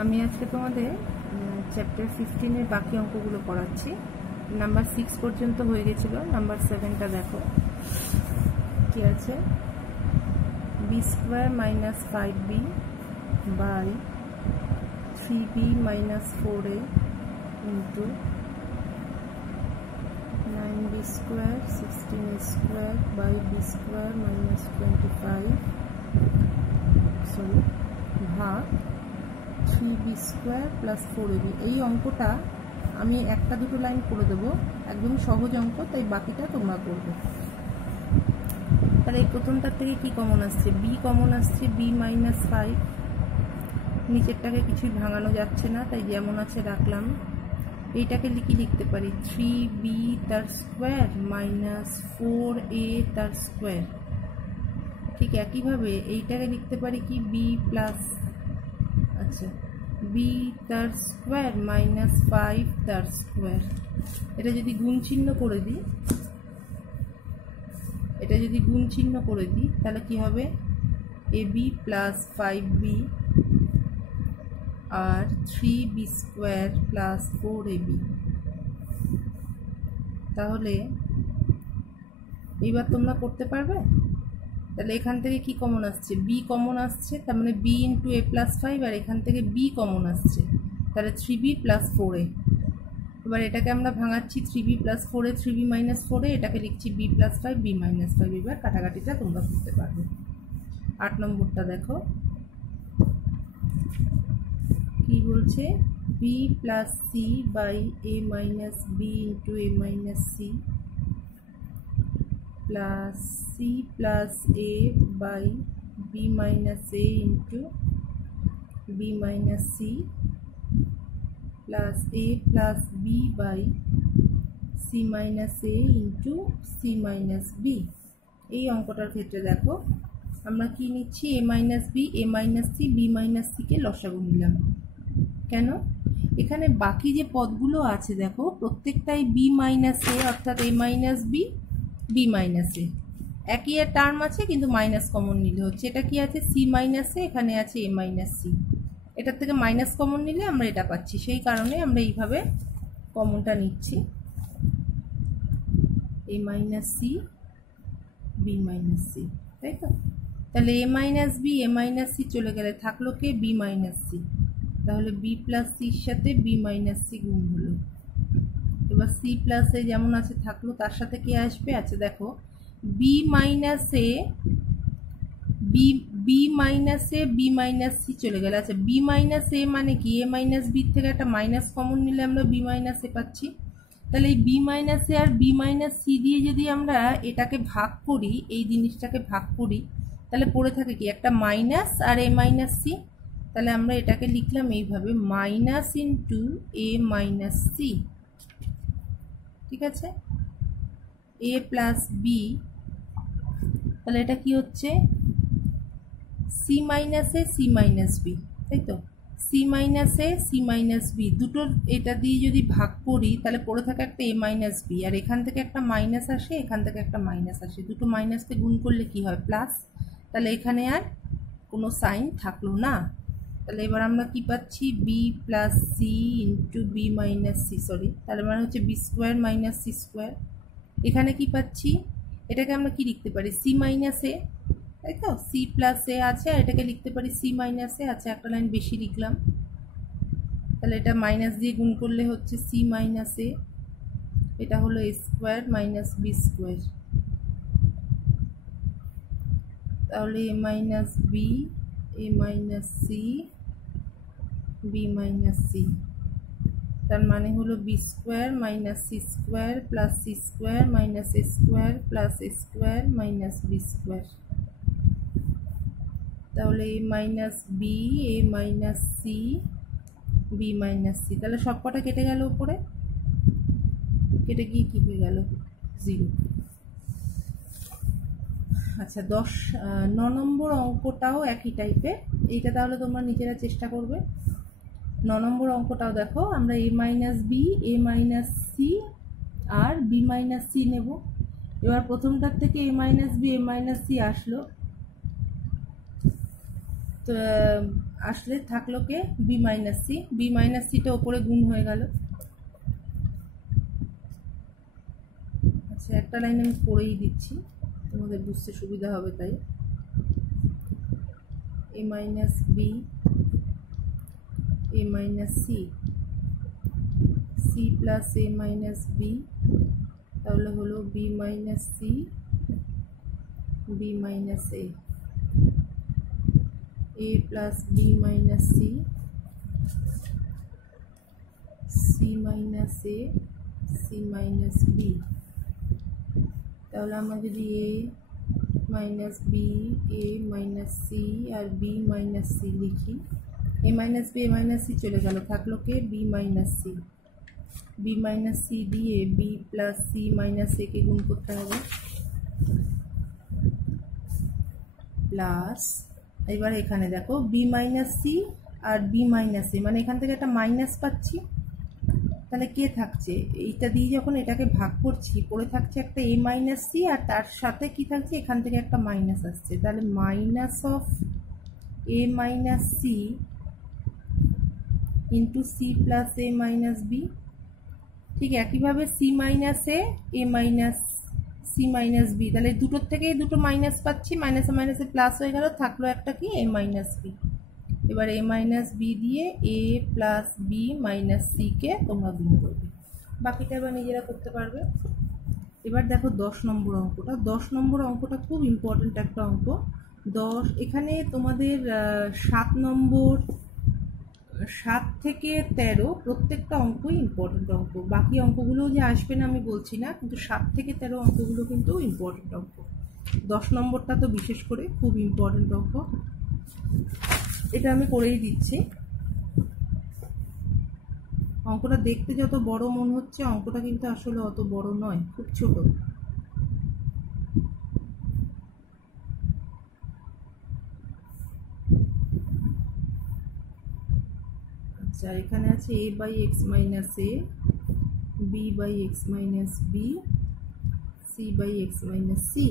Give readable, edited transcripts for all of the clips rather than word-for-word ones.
আমি আজকে তোমাদের চ্যাপ্টার 15 এর বাকি অঙ্কগুলো করাচ্ছি। নাম্বার 6 পর্যন্ত হয়ে গেছিল, নাম্বার 7টা দেখো কি আছে। b² - 5b by 3b - 4a into 9b² 16a² by b² - 25 ভাগ 3b² + 4ab। এই অঙ্কটা আমি একটা দুটো লাইন করে দেবো, একদম সহজ অঙ্ক, তাই বাকিটা তোমরা করবে। তাহলে এই প্রথমটার থেকে কি কমন আসছে? b কমন আসছে, b - 5। নিচেরটাকে কিছুই ভাঙানো যাচ্ছে না, তাই যেমন আছে রাখলাম। এইটাকে লিখতে পারি 3b তার স্কোয়ার - 4a তার স্কোয়ার। ঠিক একইভাবে এইটাকে লিখতে পারি কি b তার স্কোয়ার - 5 তার স্কোয়ার। এটা যদি গুণ চিহ্ন করে দিই, তাহলে কি হবে? ab + 5b আর 3b² + 4ab। তাহলে এইবার তোমরা করতে পারবে। তাহলে এখান থেকে কি কমন আসছে? b কমন আসছে, তার মানে b × a + 5, আর এখান থেকে b কমন আসছে, তাহলে 3b + 4a। এবার এটাকে আমরা ভাঙাচ্ছি 3b + 4a, 3b - 4a, এটাকে লিখছি b + 5, b - 5। এবার কাটাকাটিটা তোমরা করতে পারবে। 8 নম্বরটা দেখো কি বলছে। b + c by a - b × a - c plus c plus a by b minus a into b minus c plus a plus b by c minus a into c minus b। এই অঙ্কটার ক্ষেত্রে দেখো আমরা কি নিচ্ছি? a minus b, a minus c, b minus c কে লসাগু নিলাম। কেন? এখানে বাকি যে পদগুলো আছে দেখো প্রত্যেকটাই b minus a, অর্থাৎ a minus b, b minus a, একই এর টার্ম আছে কিন্তু মাইনাস কমন নিলে হচ্ছে। এটা কি আছে? c minus a, এখানে আছে a minus c। এটার থেকে মাইনাস কমন নিলে আমরা এটা পাচ্ছি, সেই কারণে আমরা এইভাবে কমনটা নিচ্ছি, a minus c, b minus c, তাই তো? তাহলে a minus b, a minus c চলে গেলে থাকলো কে? b minus c। তাহলে b plus c এর সাথে b minus c গুণ হলো। এবার c plus a যেমন আছে থাকলো, তার সাথে কি আসবে? আচ্ছা দেখো b minus a, b minus a, b minus c চলে গেল। আচ্ছা b minus a মানে কি? a minus b থেকে একটা মাইনাস কমন নিলে আমরা b minus a পাচ্ছি। তাহলে এই b minus a R b minus c দিয়ে যদি আমরা এটাকে ভাগ করি, এই জিনিসটাকে ভাগ করি, তাহলে পড়ে থাকে কি? একটা মাইনাস আর a minus c। তাহলে আমরা এটাকে লিখলাম এইভাবে minus into a minus c। ঠিক আছে, a প্লাস b, তাহলে এটা কি হচ্ছে? c minus a, c minus b, তাই তো? c minus a, c minus b দুটোর এটা দিয়ে যদি ভাগ করি, তাহলে পড়ে থাকে একটা a মাইনাস b, আর এখান থেকে একটা মাইনাস আসে, এখান থেকে একটা মাইনাস আসে, দুটো মাইনাসকে গুণ করলে কি হয়? প্লাস। তাহলে এখানে আর কোনো সাইন থাকলো না। তাহলে এবার আমরা কি পাচ্ছি? b plus c into b minus c, তাহলে মানে হচ্ছে b² - c²। এখানে কি পাচ্ছি? এটাকে আমরা কি লিখতে পারি? c মাইনাস a, তাই তো? c প্লাস a আছে, আর এটাকে লিখতে পারি c মাইনাস a। আচ্ছা একটা লাইন বেশি লিখলাম, তাহলে এটা মাইনাস দিয়ে গুণ করলে হচ্ছে c মাইনাস a, এটা হলো a² - b²। তাহলে a minus b, a minus c, b minus c, তার মানে হলো b² - c² plus c² minus a² plus a² minus b²। তাহলে a minus b, a minus c, b minus c, তাহলে সব কটা কেটে গেল, উপরে কেটে গিয়ে কি হয়ে গেল? 0। আচ্ছা 9 নম্বর অঙ্কটাও একই টাইপের, এইটা তাহলে তোমরা নিজেরা চেষ্টা করবে। 9 নম্বর অঙ্কটাও দেখো আমরা a minus b, a minus c আর b মাইনাস c নেব। এবার প্রথমটার থেকে a minus b, a minus c আসলো, তো আসলে থাকলো কে B minus C, B minus সিটা ওপরে গুণ হয়ে গেল। আচ্ছা, একটা লাইন আমি পড়েই দিচ্ছি, তোমাদের বুঝতে সুবিধা হবে তাই। A minus B, A minus C, C plus A minus B, তাহলে হলো B minus C, B minus A plus B minus C, C minus A, C minus B. তাহলে আমরা যদি A minus B, A minus C আর B minus C লিখি, A minus B, A minus C চলে গেল, থাকলো কে B minus C. B minus C দিয়ে B plus C minus A কে গুণ করতে হবে, প্লাস এবার এখানে দেখো বি মাইনাস সি আর বি মাইনাস এ, মানে এখান থেকে একটা মাইনাস পাচ্ছি, তাহলে কে থাকছে, এইটা দিয়ে যখন এটাকে ভাগ করছি পড়ে থাকছে একটা এ মাইনাস সি, আর তার সাথে কি থাকছে, এখান থেকে একটা মাইনাস আসছে, তাহলে minus of A minus C into C plus A minus B. ঠিক একইভাবে C minus A minus C minus B, তাহলে দুটোর থেকেই দুটো মাইনাস পাচ্ছি, মাইনাসে মাইনাসে প্লাস হয়ে গেল, থাকলো একটা কি এ মাইনাস বি। এবার এ মাইনাস বি দিয়ে এ plus B minus C K তোমরা গুণ করবে, বাকিটা এবার নিজেরা করতে পারবে। এবার দেখো 10 নম্বর অঙ্কটা, 10 নম্বর অঙ্কটা খুব ইম্পর্টেন্ট একটা অঙ্ক। 10 এখানে তোমাদের 7 নম্বর, 7 থেকে 13 প্রত্যেকটা অঙ্কই ইম্পর্টেন্ট অঙ্ক, বাকি অঙ্কগুলো যে আসবে না আমি বলছি না, কিন্তু 7 থেকে 13 অঙ্কগুলো কিন্তু ইম্পর্টেন্ট অঙ্ক। 10 নম্বরটা তো বিশেষ করে খুব ইম্পর্টেন্ট অঙ্ক, এটা আমি করেই দিচ্ছি। অঙ্কটা দেখতে যত বড় মনে হচ্ছে, অঙ্কটা কিন্তু আসলে অত বড় নয়, খুব ছোট। আচ্ছা, এখানে আছে A by X minus A, B by X minus B, C by X minus C.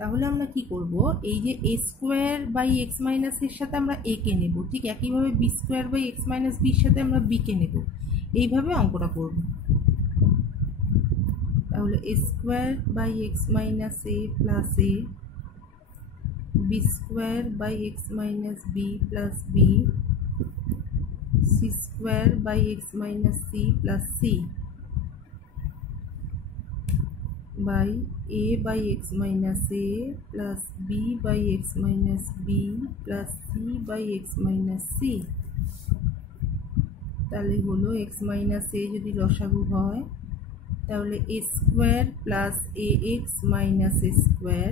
তাহলে আমরা কি করব, এই যে A square by X minus এর সাথে আমরা এ কে নেব, ঠিক একইভাবে B square by X minus বির সাথে আমরা বি কে নেব, এইভাবে অঙ্কটা করব। তাহলে A square by X minus A plus A, B square by X minus B plus B, C square by X minus C plus C, by a by x minus a plus b by x minus b plus c by x minus c। তাহলে হলো x minus a যদি লসাগু হয় তাহলে a square plus ax minus a square,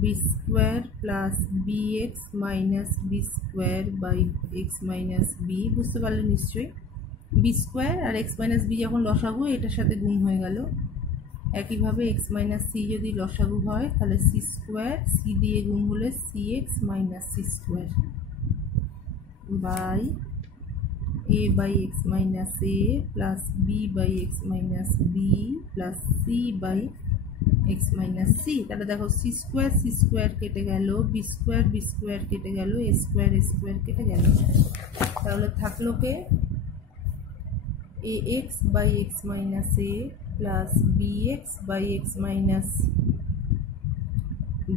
b square plus bx minus b square by x minus b। বুঝতে পারলে নিশ্চয়ই, B square আর x minus B যখন লসাগু এটার সাথে গুণ হয়ে গেল। একইভাবে এক্স মাইনাস সি যদি লসাগু হয় তাহলে সি স্কোয়ার, সি দিয়ে গুণ হলে C X minus C square by A by X minus A plus B by X minus B plus C by X minus C. তাহলে দেখো সি স্কোয়ার কেটে গেল, বি স্কোয়ার কেটে গেল, এ স্কোয়ার কেটে গেল, তাহলে থাকলো কে ax by x minus a plus bx by x minus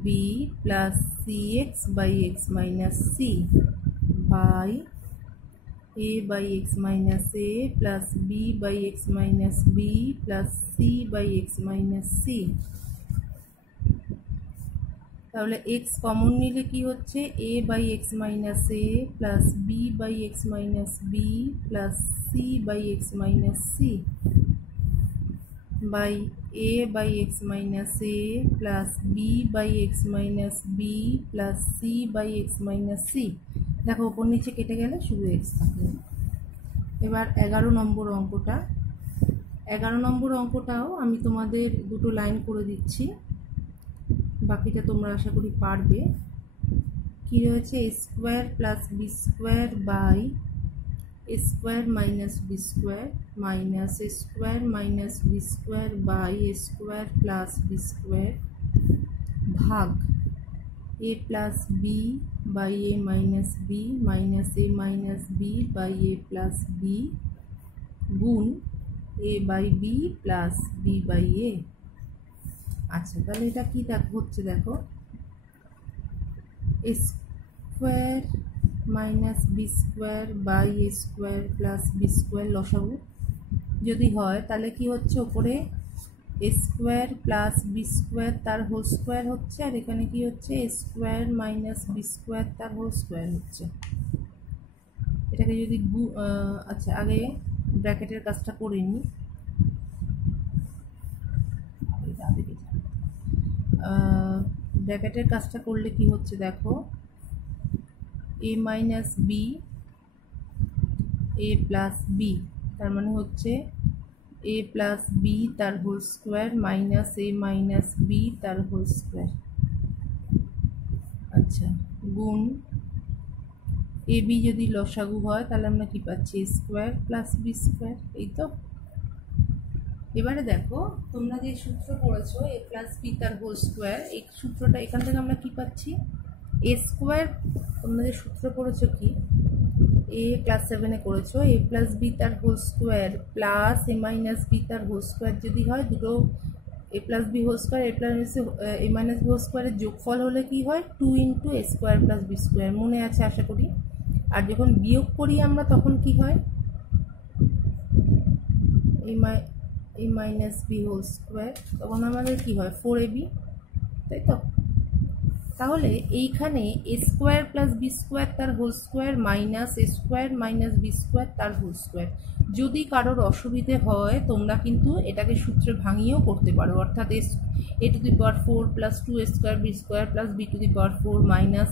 b plus cx by x minus c by a by x minus a plus b by x minus b plus c by x minus c। তাহলে x common নিলে কি হচ্ছে, a by x minus a plus b by x minus b plus c by x minus c by a by x minus a plus b by x minus b plus c by x minus c। দেখো উপর নিচে কেটে গেলে শুধু x থাকবে। এবার 11 নম্বর অঙ্কটা, 11 নম্বর অঙ্কটাও আমি তোমাদের দুটো লাইন করে দিচ্ছি, বাকিটা তোমরা আশা করি পারবে। কি রয়েছে, A square plus B square by A square minus B square minus A square minus B square by A square plus B square ভাগ a plus B by A minus B minus A minus B by A plus B গুণ A by B plus B by A. আচ্ছা, তাহলে এটা কি হচ্ছে দেখো, A square minus B square by A square plus B square লসাগু যদি হয় তাহলে কি হচ্ছে, ওপরে এ স্কোয়ার প্লাস বি স্কোয়ার তার হোল স্কোয়ার হচ্ছে, আর এখানে কি হচ্ছে এ স্কোয়ার মাইনাস বি স্কোয়ার তার হোল স্কোয়ার হচ্ছে। এটাকে যদি আচ্ছা আগে ব্র্যাকেটের কাজটা করে নিই। ব্র্যাকেটের কাজটা করলে কি হচ্ছে দেখো, এ মাইনাস বি এ প্লাস বি, তার মানে হচ্ছে এ প্লাস বি তার whole square minus A minus B তার হোল স্কোয়ার। আচ্ছা, গুণ এ বি যদি লসাগু হয় তাহলে আমরা কি পাচ্ছি, A square plus B square. এই তো। এবারে দেখো, তোমরা যে সূত্র পড়েছো এ প্লাস বি তার হোল স্কোয়ার, এই সূত্রটা এখান থেকে আমরা কি পাচ্ছি, এ স্কোয়ার, তোমরা যে সূত্র পড়েছো কি এ ক্লাস 7-এ করেছো, এ প্লাস বি তার whole square plus A minus B তার হোল স্কোয়ার যদি হয়, দুটো এ plus B whole square A plus A minus B whole স্কোয়ারের যোগফল হলে কি হয়, 2 into A square plus B square, মনে আছে আশা করি। আর যখন বিয়োগ করি আমরা তখন কি হয়, এ মাইনাস বি হোল স্কোয়ার, তখন আমাদের কি হয় 4ab, তাই তো। তাহলে এইখানে এ স্কোয়ার প্লাস বি স্কোয়ার তার whole square minus A square minus B square তার হোল স্কোয়ার। যদি কারোর অসুবিধে হয় তোমরা কিন্তু এটাকে সূত্রে ভাঙিয়েও করতে পারো, অর্থাৎ A to the power 4 plus 2 A square B square plus B to the power 4 minus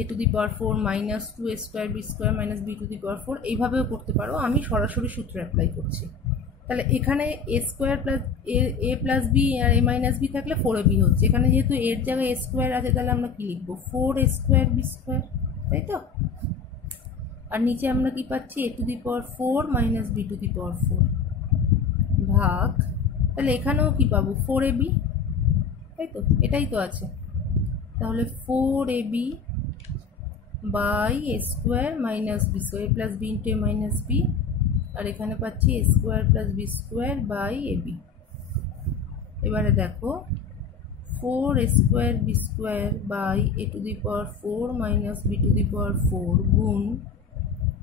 A to the power 4 minus 2 A square B square minus B to the power 4, এইভাবেও করতে পারো। আমি সরাসরি সূত্র অ্যাপ্লাই করছি। তাহলে এখানে এ স্কোয়ার প্লাস এ plus B আর এ minus B থাকলে 4ab হচ্ছে, এখানে যেহেতু এর জায়গায় এ স্কোয়ার আছে তাহলে আমরা কি লিখবো, 4 এ স্কোয়ার বি স্কোয়ার, তাই তো। আর নিচে আমরা কি পাচ্ছি, A to the power 4 minus B to the power 4 ভাগ, তাহলে এখানেও কি পাবো 4ab, তাই তো, এটাই তো আছে। তাহলে 4ab by A square minus B square, A plus B into A minus B, আর এখানে পাচ্ছি A square plus B square by AB. এবারে দেখো 4 A square B square by A to the power 4 minus B to the power 4 গুণ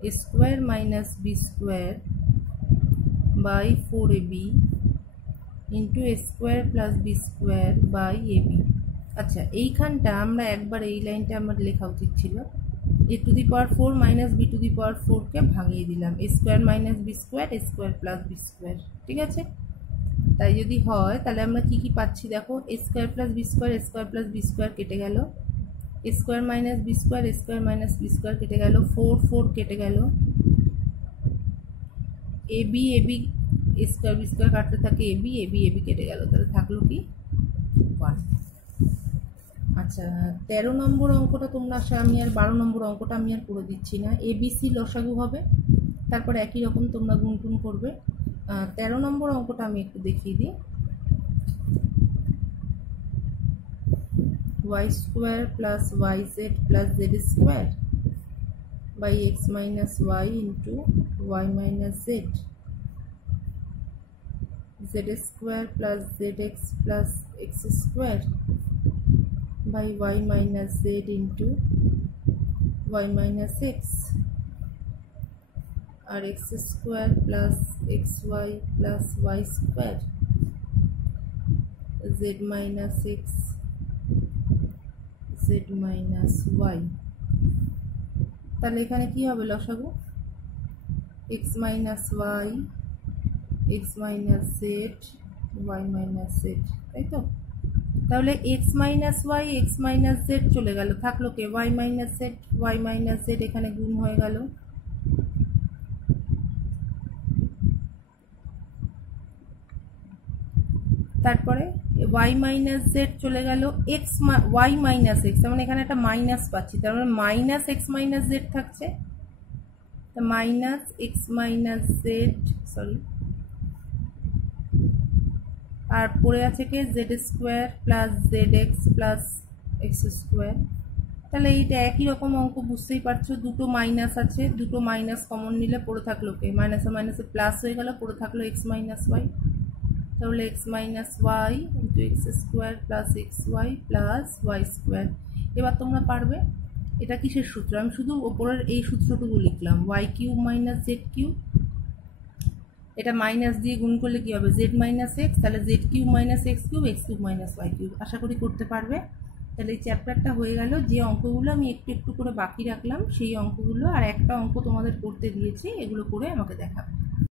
A square minus B square by 4ab into A square plus B square by AB. আচ্ছা, এইখানটা আমরা একবার এই লাইনটা আমার লেখা উচিত ছিল, A to the power 4 minus B to the power 4কে ভাঙিয়ে দিলাম, A square minus B square A square plus B square, ঠিক আছে। তাই যদি হয় তাহলে আমরা কি কি পাচ্ছি দেখো, A square plus B square A square plus B square কেটে গেল, এ square minus B square A square minus B square কেটে গেল, 4 4 কেটে গেল, এবি এবি এ স্কোয়ার বি স্কোয়ার কাটতে থাকে এবি এবি এবি কেটে গেল, তাহলে থাকলো কি 1। আচ্ছা, 13 নম্বর অঙ্কটা তোমরা আমি আর 12 নম্বর অঙ্কটা আমি আর করে দিচ্ছি না, এবিসি লসাগু হবে, তারপর একই রকম তোমরা গুণটুন করবে। 13 নম্বর অঙ্কটা আমি একটু দেখিয়ে দিই। y square plus yz plus z square by x minus y into y minus z, z square plus zx plus x square by y minus z into y minus x, R x square plus xy plus y square z minus x z minus y। তাহলে এখানে কি হবে লসাগু, x minus y x minus z y minus z, তাই তো। তাহলে x minus y x minus z চলে গেল, থাকলো কে y minus z y minus z, এখানে গুণ হয়ে গেল। তারপরে y মাইনাস জেড চলে গেল, এক্স y মাইনাস এক্স, তার মানে এখানে একটা মাইনাস পাচ্ছি, তার মানে মাইনাস এক্স মাইনাস জেড থাকছে, minus X minus Z, sorry, আর পড়ে আছে কে Z square plus Z X plus X square. তাহলে এইটা একই রকম অঙ্ক, বুঝতেই পারছো, দুটো মাইনাস আছে, দুটো মাইনাস কমন নিলে পড়ে থাকলো কে, মাইনাসে মাইনাসে প্লাস হয়ে গেল, পড়ে থাকলো এক্স মাইনাস ওয়াই। তাহলে X minus Y into X square plus X Y plus Y square. এবার তোমরা পারবে এটা কিসের সূত্র, আমি শুধু ওপরের এই সূত্রটুকু লিখলাম, Y cube minus Z cube, এটা মাইনাস দিয়ে গুণ করলে কি হবে, জেড মাইনাস এক্স, তাহলে Z cube minus X cube minus Y cube. আশা করি করতে পারবে। তাহলে এই চ্যাপ্টারটা হয়ে গেল। যে অঙ্কগুলো আমি একটু একটু করে বাকি রাখলাম সেই অঙ্কগুলো, আর একটা অঙ্ক তোমাদের করতে দিয়েছি, এগুলো করে আমাকে দেখাবে।